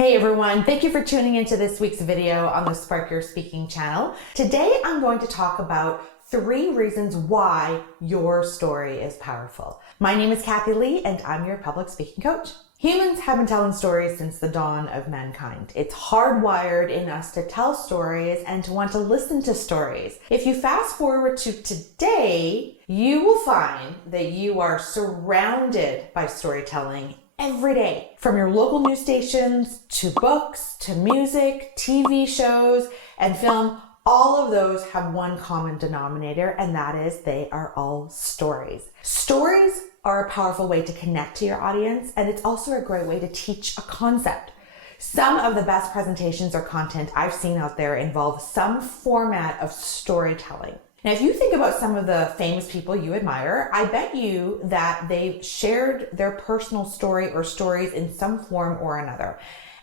Hey everyone, thank you for tuning into this week's video on the Spark Your Speaking channel. Today I'm going to talk about 3 reasons why your story is powerful. My name is Kathy Lee and I'm your public speaking coach. Humans have been telling stories since the dawn of mankind. It's hardwired in us to tell stories and to want to listen to stories. If you fast forward to today, you will find that you are surrounded by storytelling every day. From your local news stations, to books, to music, TV shows, and film, all of those have one common denominator, and that is they are all stories. Stories are a powerful way to connect to your audience, and it's also a great way to teach a concept. Some of the best presentations or content I've seen out there involve some format of storytelling. Now, if you think about some of the famous people you admire, I bet you that they've shared their personal story or stories in some form or another.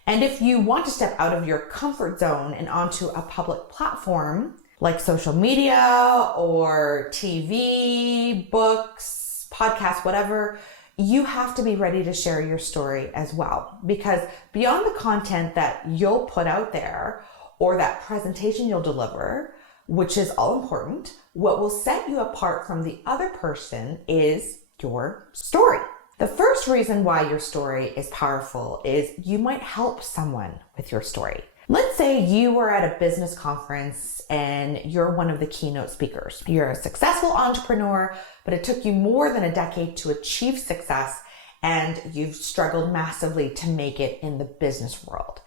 And if you want to step out of your comfort zone and onto a public platform like social media or TV, books, podcasts, whatever, you have to be ready to share your story as well. Because beyond the content that you'll put out there or that presentation you'll deliver, which is all important, what will set you apart from the other person is your story. The first reason why your story is powerful is you might help someone with your story. Let's say you were at a business conference and you're one of the keynote speakers. You're a successful entrepreneur, but it took you more than a decade to achieve success and you've struggled massively to make it in the business world.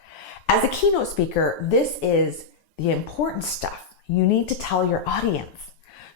As a keynote speaker, this is the important stuff you need to tell your audience.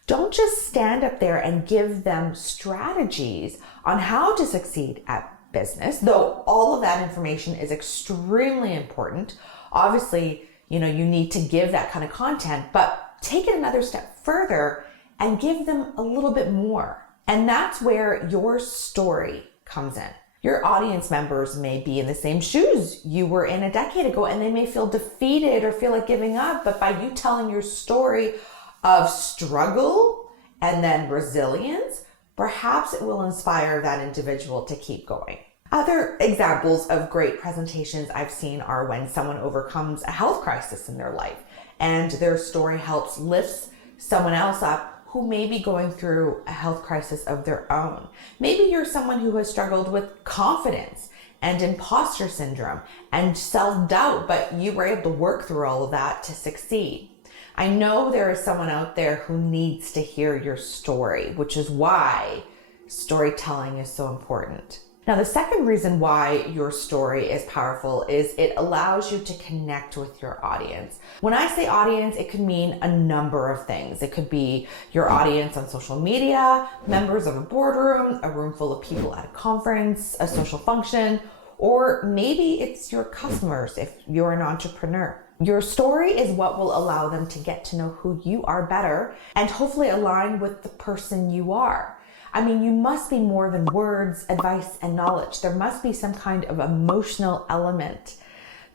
Don't just stand up there and give them strategies on how to succeed at business, though all of that information is extremely important. Obviously, you need to give that kind of content, but take it another step further and give them a little bit more. And that's where your story comes in. Your audience members may be in the same shoes you were in a decade ago, and they may feel defeated or feel like giving up. But by you telling your story of struggle and then resilience, perhaps it will inspire that individual to keep going. Other examples of great presentations I've seen are when someone overcomes a health crisis in their life and their story helps lift someone else up who may be going through a health crisis of their own. Maybe you're someone who has struggled with confidence and imposter syndrome and self-doubt, but you were able to work through all of that to succeed. I know there is someone out there who needs to hear your story, which is why storytelling is so important. Now, the second reason why your story is powerful is it allows you to connect with your audience. When I say audience, it could mean a number of things. It could be your audience on social media, members of a boardroom, a room full of people at a conference, a social function, or maybe it's your customers if you're an entrepreneur. Your story is what will allow them to get to know who you are better and hopefully align with the person you are. You must be more than words, advice, and knowledge. There must be some kind of emotional element.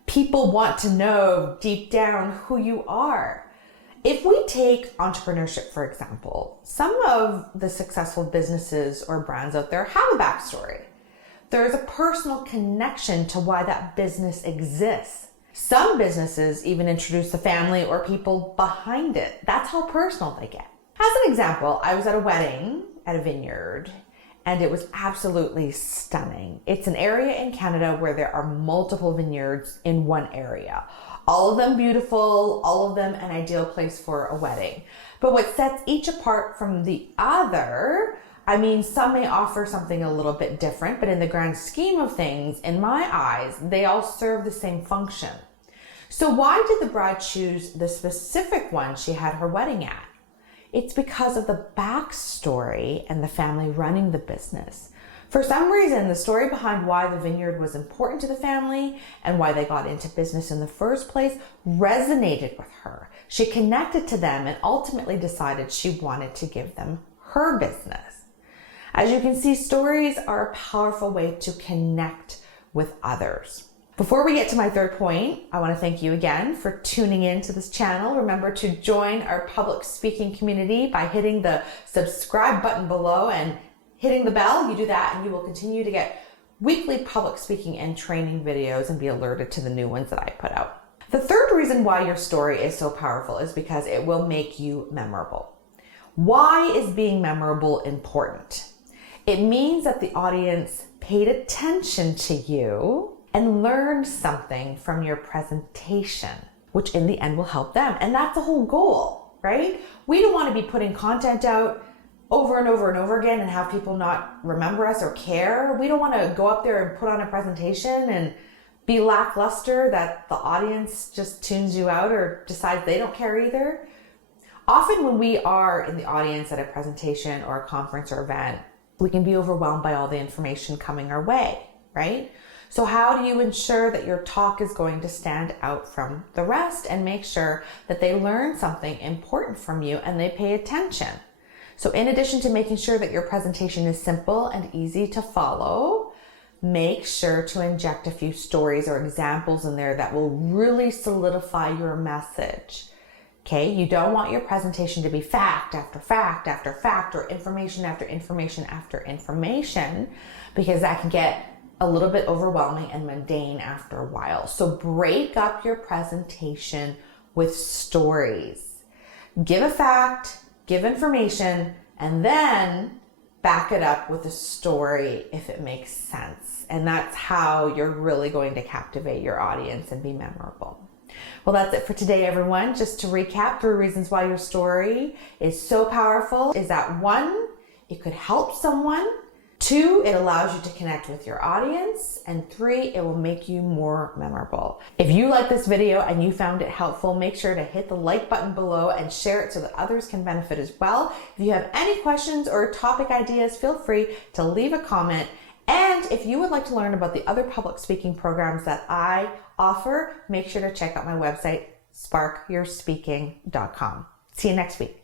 People want to know deep down who you are. If we take entrepreneurship, for example, some of the successful businesses or brands out there have a backstory. There's a personal connection to why that business exists. Some businesses even introduce the family or people behind it. That's how personal they get. As an example, I was at a wedding at a vineyard, and it was absolutely stunning. It's an area in Canada where there are multiple vineyards in one area. All of them beautiful, all of them an ideal place for a wedding. But what sets each apart from the other, some may offer something a little bit different, but in the grand scheme of things, in my eyes, they all serve the same function. So why did the bride choose the specific one she had her wedding at? It's because of the backstory and the family running the business. For some reason, the story behind why the vineyard was important to the family and why they got into business in the first place resonated with her. She connected to them and ultimately decided she wanted to give them her business. As you can see, stories are a powerful way to connect with others. Before we get to my third point, I want to thank you again for tuning in to this channel. Remember to join our public speaking community by hitting the subscribe button below and hitting the bell. You do that and you will continue to get weekly public speaking and training videos and be alerted to the new ones that I put out. The third reason why your story is so powerful is because it will make you memorable. Why is being memorable important? It means that the audience paid attention to you and learned something from your presentation, which in the end will help them. And that's the whole goal, right? We don't want to be putting content out over and over and over again and have people not remember us or care. We don't want to go up there and put on a presentation and be lackluster that the audience just tunes you out or decides they don't care either. Often when we are in the audience at a presentation or a conference or event, we can be overwhelmed by all the information coming our way, right? So how do you ensure that your talk is going to stand out from the rest and make sure that they learn something important from you and they pay attention? So in addition to making sure that your presentation is simple and easy to follow, make sure to inject a few stories or examples in there that will really solidify your message. Okay, you don't want your presentation to be fact after fact after fact or information after information after information, because that can get a little bit overwhelming and mundane after a while. So break up your presentation with stories. Give a fact, give information, and then back it up with a story if it makes sense. And that's how you're really going to captivate your audience and be memorable. Well, that's it for today, everyone. Just to recap, 3 reasons why your story is so powerful is that 1, it could help someone. 2, it allows you to connect with your audience. And 3, it will make you more memorable. If you like this video and you found it helpful, make sure to hit the like button below and share it so that others can benefit as well. If you have any questions or topic ideas, feel free to leave a comment. And if you would like to learn about the other public speaking programs that I offer, make sure to check out my website, sparkyourspeaking.com. See you next week.